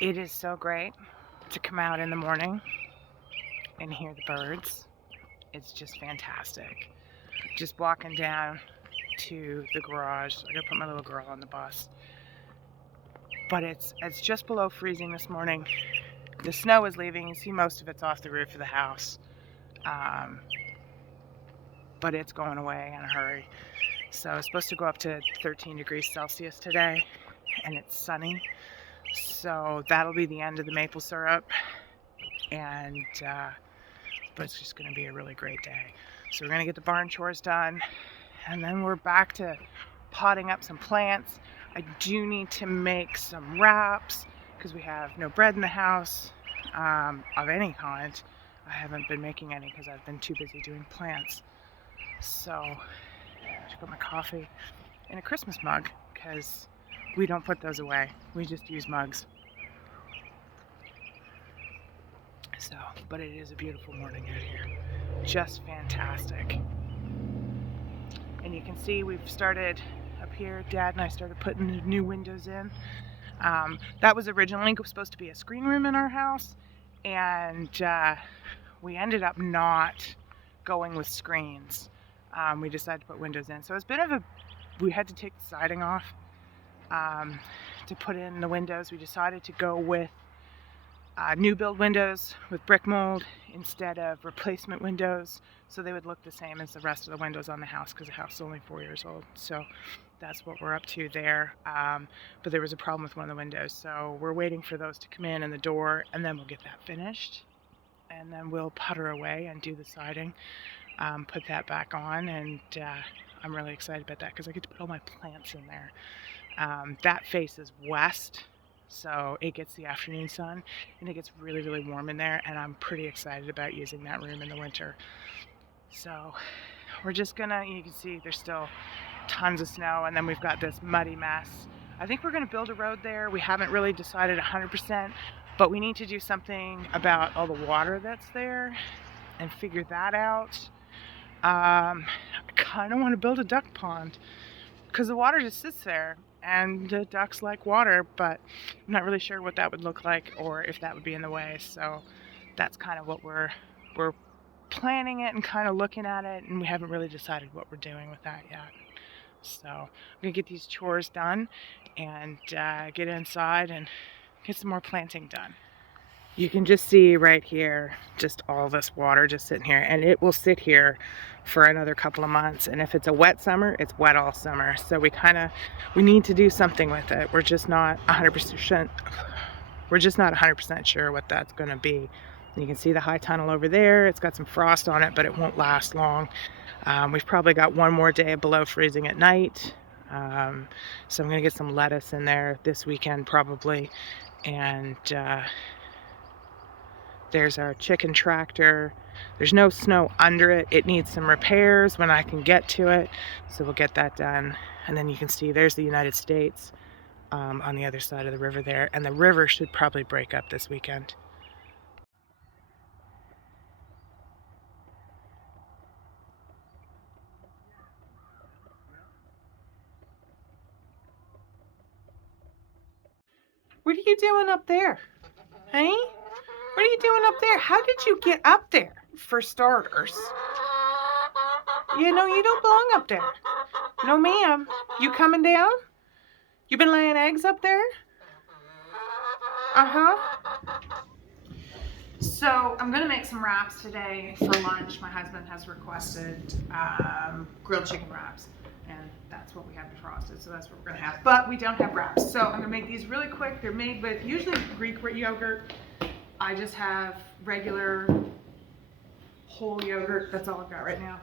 It is so great to come out in the morning and hear the birds. It's just fantastic. Just walking down to the garage. I gotta put my little girl on the bus. But it's just below freezing this morning. The snow is leaving. You see most of it's off the roof of the house. But it's going away in a hurry. So it's supposed to go up to 13 degrees Celsius today, and it's sunny. So that'll be the end of the maple syrup, and but it's just going to be a really great day. So we're going to get the barn chores done, and then we're back to potting up some plants. I do need to make some wraps because we have no bread in the house of any kind. I haven't been making any because I've been too busy doing plants. So I just got my coffee in a Christmas mug because we don't put those away. We just use mugs. So, but it is a beautiful morning out here. Just fantastic. And you can see we've started up here. Dad and I started putting the new windows in. That was originally supposed to be a screen room in our house, and we ended up not going with screens. We decided to put windows in. So it's a bit of a, we had to take the siding off to put in the windows. We decided to go with new build windows with brick mold instead of replacement windows, so they would look the same as the rest of the windows on the house because the house is only 4 years old. So that's what we're up to there. But there was a problem with one of the windows, so we're waiting for those to come in and the door, and then we'll get that finished, and then we'll putter away and do the siding, put that back on, and I'm really excited about that because I get to put all my plants in there. That faces west, so it gets the afternoon sun, and it gets really, really warm in there, and I'm pretty excited about using that room in the winter. So we're just gonna, you can see there's still tons of snow, and then we've got this muddy mess. I think we're gonna build a road there. We haven't really decided 100%, but we need to do something about all the water that's there and figure that out. I kind of want to build a duck pond because the water just sits there, and the ducks like water, but I'm not really sure what that would look like or if that would be in the way. So that's kind of what we're planning it and kind of looking at it, and we haven't really decided what we're doing with that yet. So I'm gonna get these chores done and get inside and get some more planting done. You can just see right here, just all this water just sitting here, and it will sit here for another couple of months. And if it's a wet summer, it's wet all summer. So we need to do something with it. We're just not 100% sure what that's going to be. You can see the high tunnel over there. It's got some frost on it, but it won't last long. We've probably got one more day below freezing at night. So I'm going to get some lettuce in there this weekend probably. And there's our chicken tractor. There's no snow under it. It needs some repairs when I can get to it. So we'll get that done. And then you can see there's the United States on the other side of the river there. And the river should probably break up this weekend. What are you doing up there? Hey? What are you doing up there? How did you get up there, for starters? You know, you don't belong up there. No, ma'am. You coming down? You been laying eggs up there? Uh-huh. So I'm going to make some wraps today for lunch. My husband has requested grilled chicken wraps, and that's what we have defrosted, so that's what we're going to have. But we don't have wraps, so I'm going to make these really quick. They're made with usually Greek yogurt. I just have regular whole yogurt. That's all I've got right now.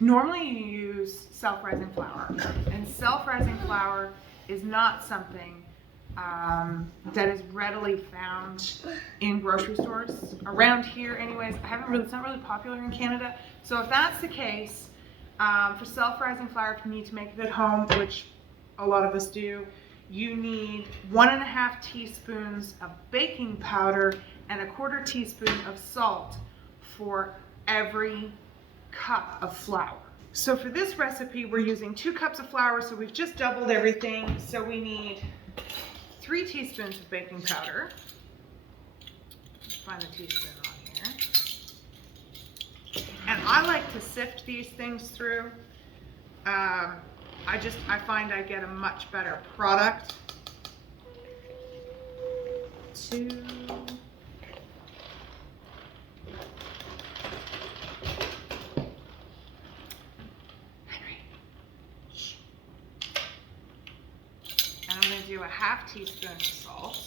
Normally you use self-rising flour, and self-rising flour is not something that is readily found in grocery stores around here. Anyways, it's not really popular in Canada. So if that's the case, for self-rising flour, if you need to make it at home, which a lot of us do, you need 1.5 teaspoons of baking powder and 1/4 teaspoon of salt for every cup of flour. So for this recipe, we're using 2 cups of flour, so we've just doubled everything. So we need 3 teaspoons of baking powder. Find the teaspoon on here. And I like to sift these things through. I find I get a much better product. 2. And I'm going to do a half teaspoon of salt.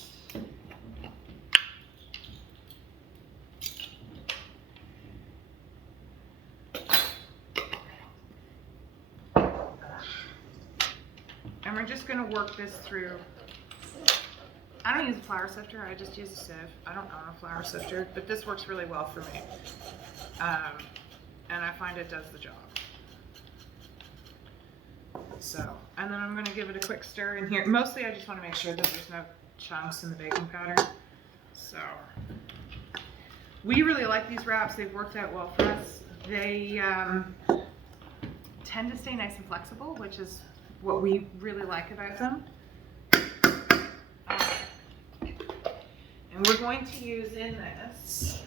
And we're just going to work this through. I don't use a flour sifter, I just use a sieve. I don't own a flour sifter, but this works really well for me. And I find it does the job. So, and then I'm going to give it a quick stir in here. Mostly I just want to make sure that there's no chunks in the baking powder. So, we really like these wraps. They've worked out well for us. They tend to stay nice and flexible, which is what we really like about them. And we're going to use in this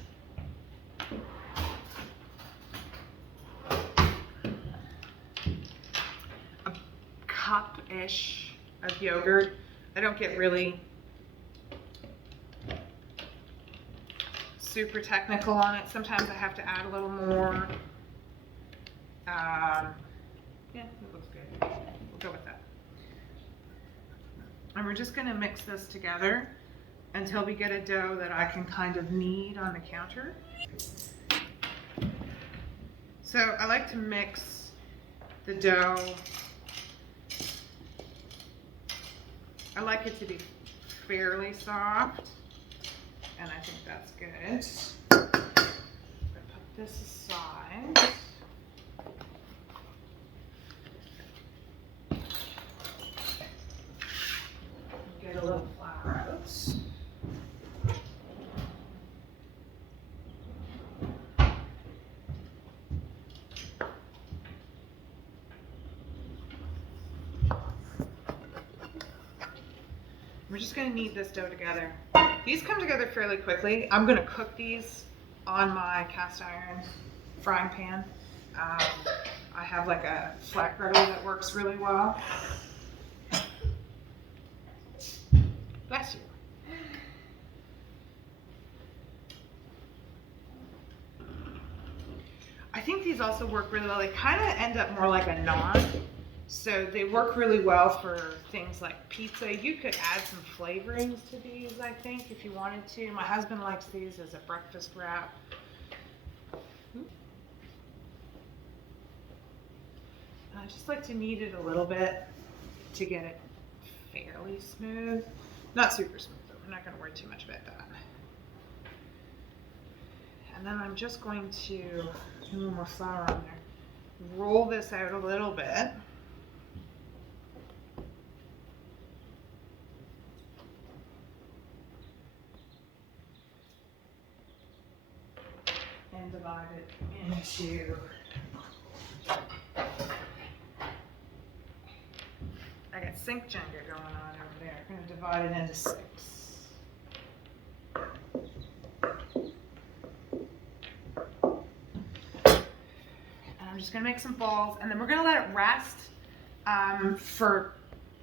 a cup-ish of yogurt. I don't get really super technical on it. Sometimes I have to add a little more. Yeah, it looks good. We'll go with that. And we're just going to mix this together until we get a dough that I can kind of knead on the counter. So I like to mix the dough. I like it to be fairly soft, and I think that's good. I'm going to put this aside. Get a little flour out. We're just going to knead this dough together. These come together fairly quickly. I'm going to cook these on my cast iron frying pan. I have like a flat griddle that works really well. Bless you. I think these also work really well. They kind of end up more like a naan. So they work really well for things like pizza. You could add some flavorings to these, I think, if you wanted to. My husband likes these as a breakfast wrap. I just like to knead it a little bit to get it fairly smooth. Not super smooth, though. We're not going to worry too much about that. And then I'm just going to do a little more flour on there. Roll this out a little bit. And divide it into, I got sink Jenga going on over there. I'm going to divide it into 6. And I'm just going to make some balls, and then we're going to let it rest for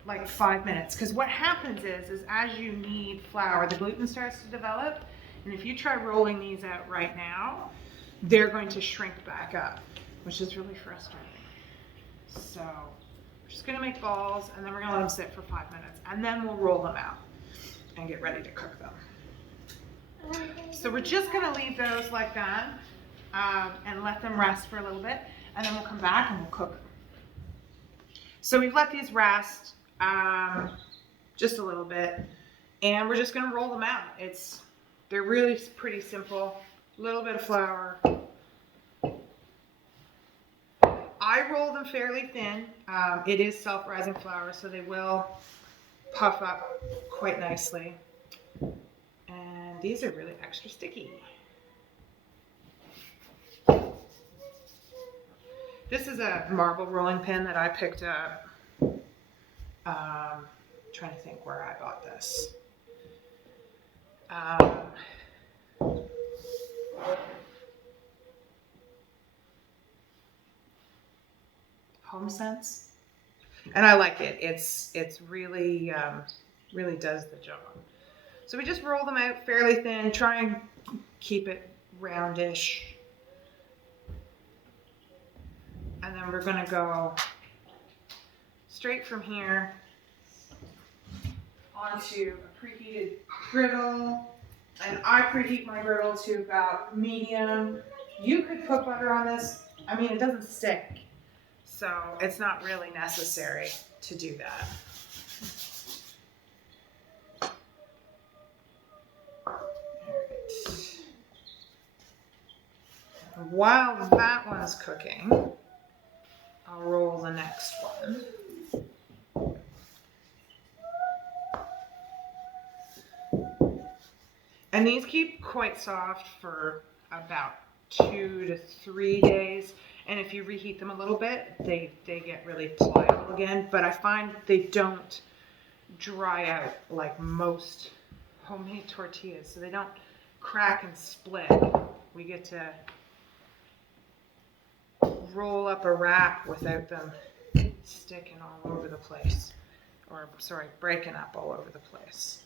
like 5 minutes. Because what happens is as you knead flour, the gluten starts to develop. And if you try rolling these out right now, they're going to shrink back up, which is really frustrating. So we're just going to make balls, and then we're going to let them sit for 5 minutes, and then we'll roll them out and get ready to cook them. So we're just going to leave those like that and let them rest for a little bit, and then we'll come back and we'll cook them. So we've let these rest just a little bit, and we're just going to roll them out. They're really pretty simple. A little bit of flour. I roll them fairly thin. It is self-rising flour, so they will puff up quite nicely. And these are really extra sticky. This is a marble rolling pin that I picked up trying to think where I bought this. Home Sense, and I like it. It's really really does the job. So we just roll them out fairly thin. Try and keep it roundish, and then we're gonna go straight from here onto a preheated griddle. And I preheat my griddle to about medium. You could put butter on this. I mean, it doesn't stick, so it's not really necessary to do that. While that one's cooking, I'll roll the next one. And these keep quite soft for about 2 to 3 days. And if you reheat them a little bit, they get really pliable again. But I find they don't dry out like most homemade tortillas. So they don't crack and split. We get to roll up a wrap without them sticking all over the place. Or, sorry, breaking up all over the place.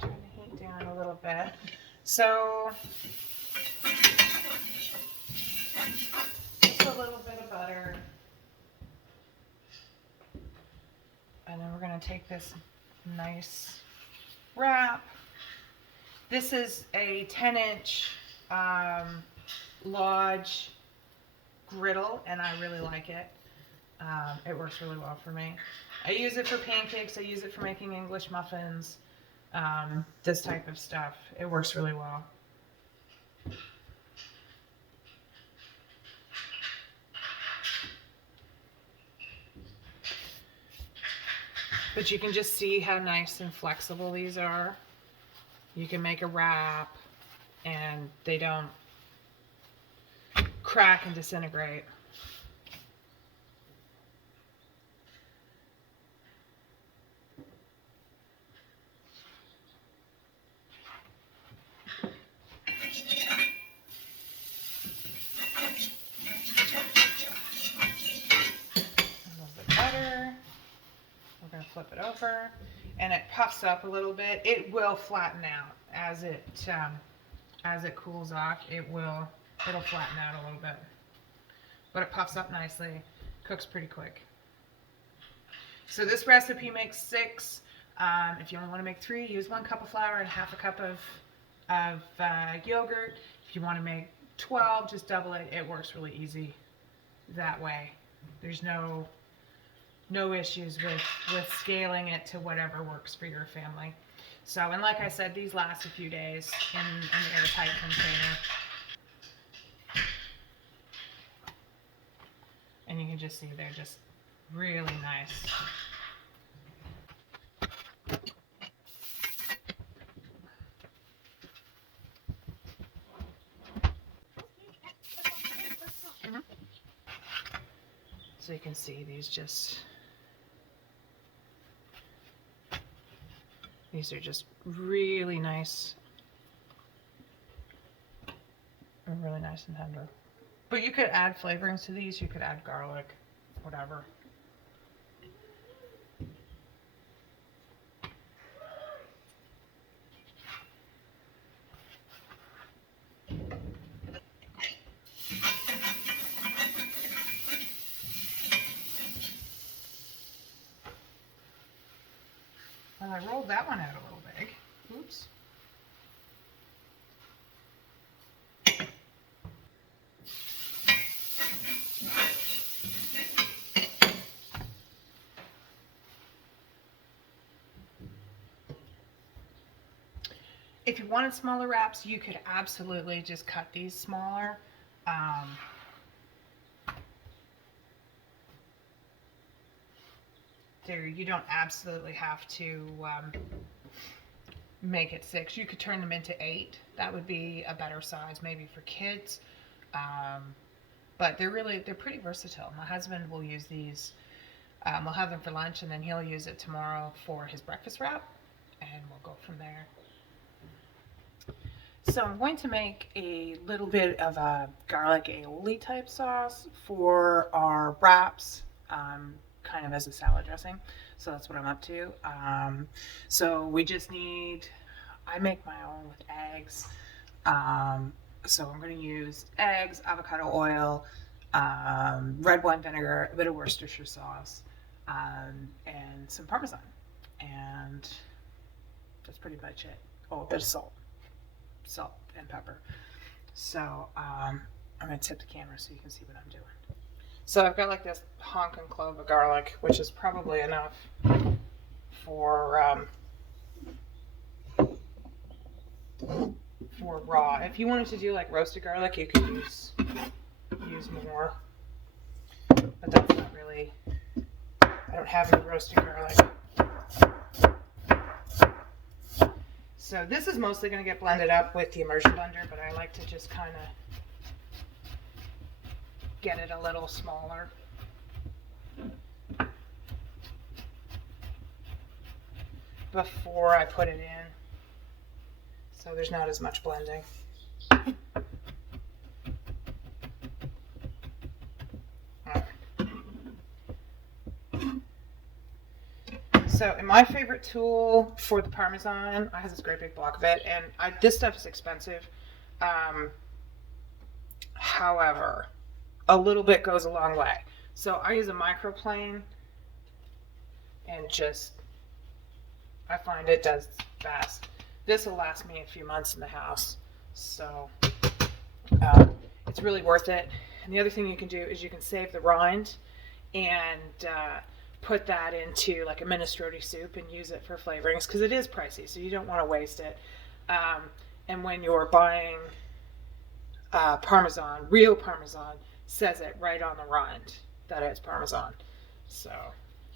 Turn the heat down a little bit. So, just a little bit of butter. And then we're going to take this nice wrap. This is a 10-inch Lodge griddle, and I really like it. It works really well for me. I use it for pancakes. I use it for making English muffins. This type of stuff. It works really well. But you can just see how nice and flexible these are. You can make a wrap and they don't crack and disintegrate. Flip it over, and it puffs up a little bit. It will flatten out as it cools off. It'll flatten out a little bit, but it puffs up nicely. Cooks pretty quick. So this recipe makes 6. If you only want to make 3, use 1 cup of flour and half a cup of yogurt. If you want to make 12, just double it. It works really easy that way. There's no issues with scaling it to whatever works for your family. So, and like I said, these last a few days in an airtight container. And you can just see they're just really nice. So you can see these are just really nice. Really nice and tender. But you could add flavorings to these. You could add garlic, whatever. Well, I rolled that one out a little big. Oops. If you wanted smaller wraps, you could absolutely just cut these smaller. You don't absolutely have to make it 6. You could turn them into 8. That would be a better size maybe for kids. But they're pretty versatile. My husband will use these. We'll have them for lunch, and then he'll use it tomorrow for his breakfast wrap, and we'll go from there. So I'm going to make a little bit of a garlic aioli type sauce for our wraps, kind of as a salad dressing. So that's what I'm up to. So we just need, I make my own with eggs. So I'm going to use eggs, avocado oil, red wine vinegar, a bit of Worcestershire sauce, and some Parmesan. And that's pretty much it. Oh, a bit of salt and pepper. So I'm going to tip the camera so you can see what I'm doing. So I've got like this honk and clove of garlic, which is probably enough for raw. If you wanted to do like roasted garlic, you could use more, but that's not really, I don't have any roasted garlic. So this is mostly going to get blended up with the immersion blender, but I like to just kind of get it a little smaller. Before I put it in, so there's not as much blending. So, and my favorite tool for the Parmesan, I have this great big block of it, and this stuff is expensive. However, a little bit goes a long way. So I use a microplane, and I find it does fast. This will last me a few months in the house, so it's really worth it. And the other thing you can do is you can save the rind and put that into like a minestrone soup and use it for flavorings, because it is pricey, so you don't want to waste it. And when you're buying Parmesan, real Parmesan, says it right on the rind that it's Parmesan. So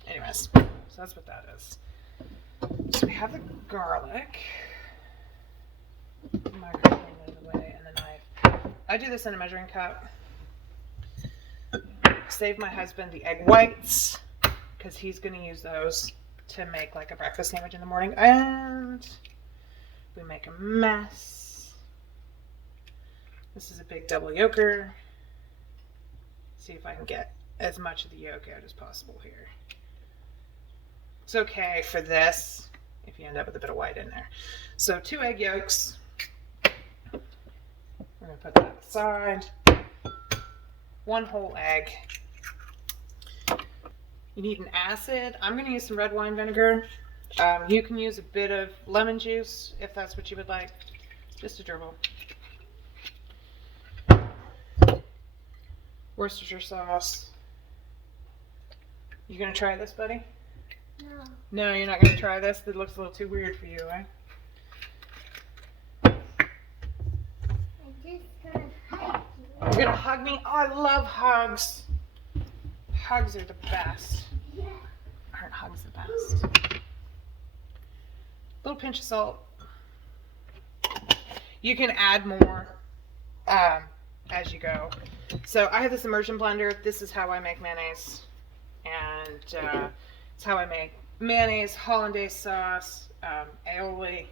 anyways, so that's what that is. So we have the garlic, microphone out of the way, and the knife. I do this in a measuring cup. Save my husband the egg whites, because he's going to use those to make like a breakfast sandwich in the morning. And we make a mess. This is a big double yolker. See if I can get as much of the yolk out as possible here. It's okay for this if you end up with a bit of white in there. So 2 egg yolks. We're going to put that aside. 1 whole egg. You need an acid. I'm going to use some red wine vinegar. You can use a bit of lemon juice if that's what you would like. Just a dribble. Worcestershire sauce. You going to try this, buddy? No. No, you're not going to try this? That looks a little too weird for you, eh? I'm just gonna hug you. You're going to hug me? Oh, I love hugs. Hugs are the best. Yeah. Aren't hugs the best? A little pinch of salt. You can add more as you go. So I have this immersion blender. This is how I make mayonnaise. And it's how I make mayonnaise, hollandaise sauce, aioli.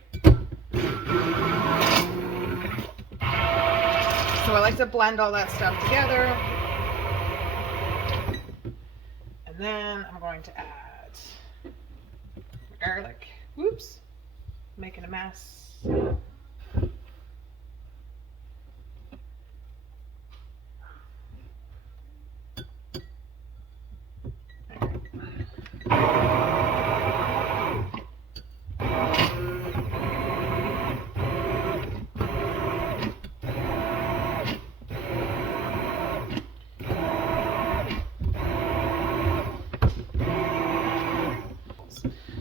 So I like to blend all that stuff together. And then I'm going to add the garlic. Whoops. Making a mess.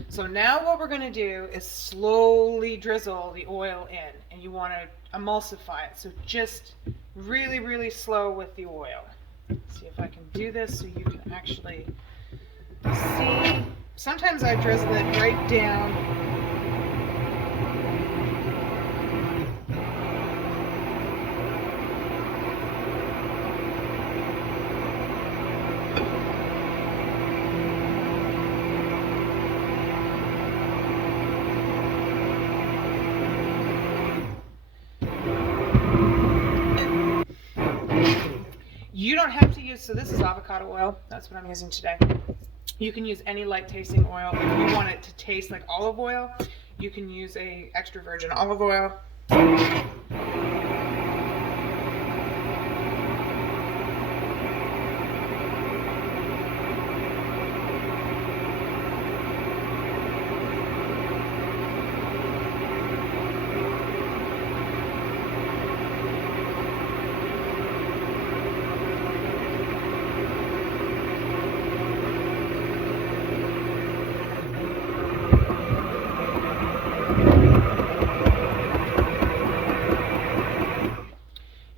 So now what we're going to do is slowly drizzle the oil in, and you want to emulsify it. So just really, really slow with the oil. Let's see if I can do this so you can actually see. Sometimes I drizzle it right down. You don't have to use, so this is avocado oil. That's what I'm using today. You can use any light tasting oil. If you want it to taste like olive oil, you can use a extra virgin olive oil.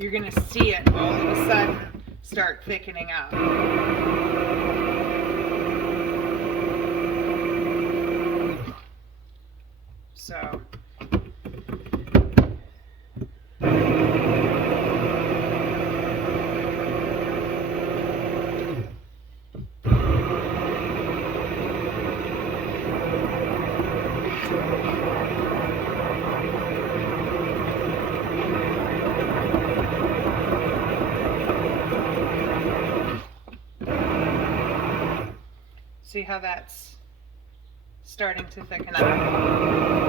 You're going to see it all of a sudden start thickening up. So, see how that's starting to thicken up?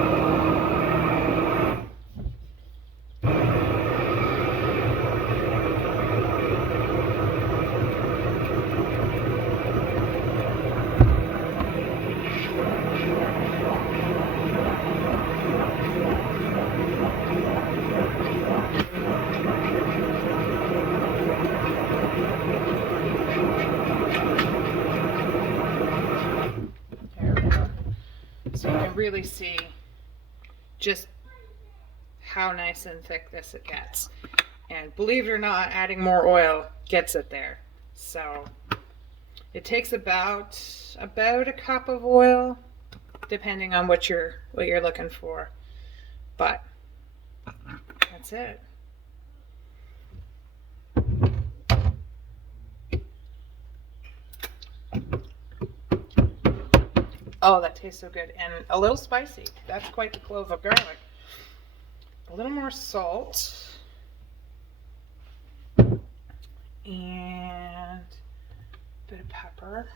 So you can really see just how nice and thick this it gets. And believe it or not, adding more oil gets it there. So it takes about a cup of oil, depending on what you're looking for. But that's it. Oh, that tastes so good. And a little spicy. That's quite the clove of garlic. A little more salt. And a bit of pepper.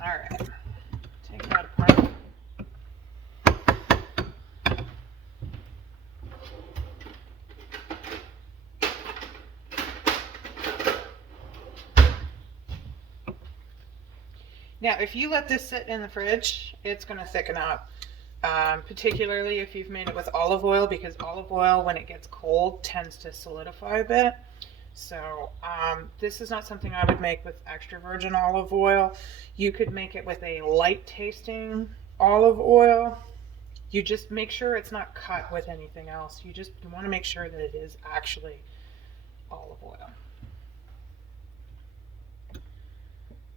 Alright, take that apart. Now, if you let this sit in the fridge, it's going to thicken up, particularly if you've made it with olive oil, because olive oil, when it gets cold, tends to solidify a bit. So this is not something I would make with extra virgin olive oil. You could make it with a light tasting olive oil. You just make sure it's not cut with anything else. You want to make sure that it is actually olive oil.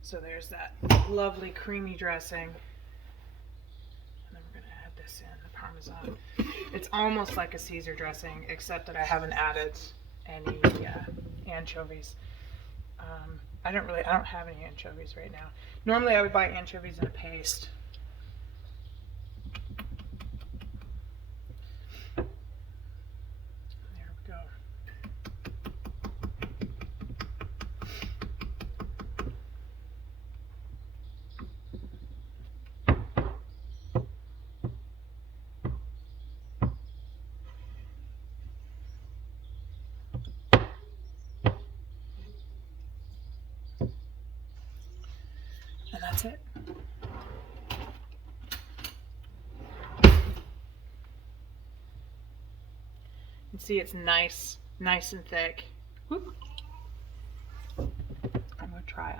So there's that lovely creamy dressing. And then we're going to add this in, the Parmesan. It's almost like a Caesar dressing, except that I haven't added any anchovies. I don't have any anchovies right now. Normally I would buy anchovies in a paste. There we go. And that's it. You can see it's nice and thick. Whoop. I'm gonna try it.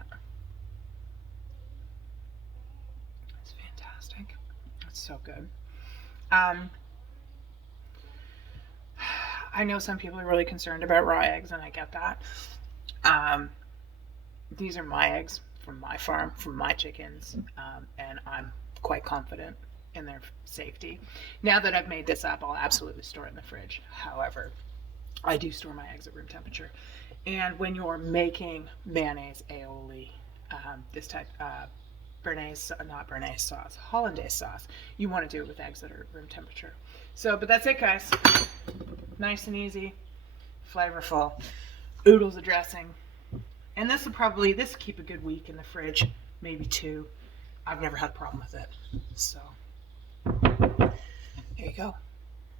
It's fantastic. It's so good. I know some people are really concerned about raw eggs, and I get that. These are my eggs from my farm, from my chickens, and I'm quite confident in their safety. Now that I've made this up, I'll absolutely store it in the fridge. However, I do store my eggs at room temperature. And when you're making mayonnaise, aioli, this type, hollandaise sauce, you want to do it with eggs that are at room temperature. So, but that's it, guys. Nice and easy, flavorful, oodles of dressing. And this will keep a good week in the fridge, maybe 2. I've never had a problem with it. So, there you go.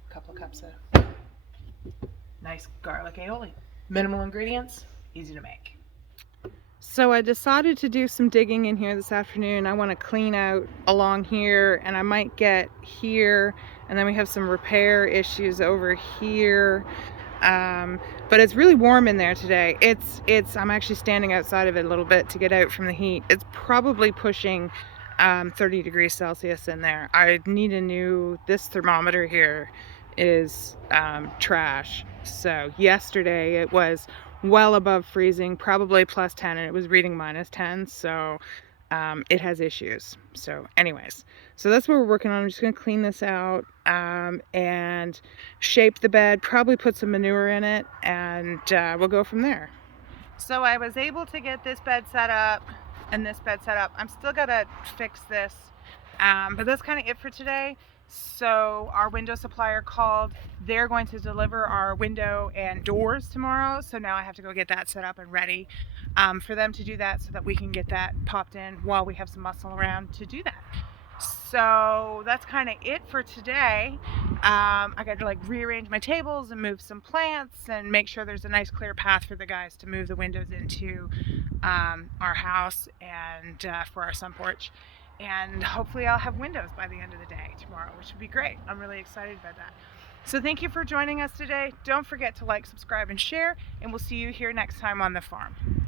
A couple of cups of nice garlic aioli. Minimal ingredients, easy to make. So I decided to do some digging in here this afternoon. I want to clean out along here, and I might get here, and then we have some repair issues over here. But it's really warm in there today. I'm actually standing outside of it a little bit to get out from the heat. It's probably pushing 30 degrees Celsius in there. I need this thermometer here is trash. So yesterday it was well above freezing, probably +10, and it was reading -10. So it has issues. So anyways, so that's what we're working on. I'm just going to clean this out and shape the bed, probably put some manure in it, and we'll go from there. So I was able to get this bed set up and this bed set up. I'm still gonna fix this, but that's kind of it for today. So our window supplier called. They're going to deliver our window and doors tomorrow. So now I have to go get that set up and ready for them to do that, so that we can get that popped in while we have some muscle around to do that. So that's kind of it for today. I got to rearrange my tables and move some plants and make sure there's a nice clear path for the guys to move the windows into our house and for our sun porch. And hopefully I'll have windows by the end of the day tomorrow, which would be great. I'm really excited about that. So thank you for joining us today. Don't forget to like, subscribe, and share, and we'll see you here next time on the farm.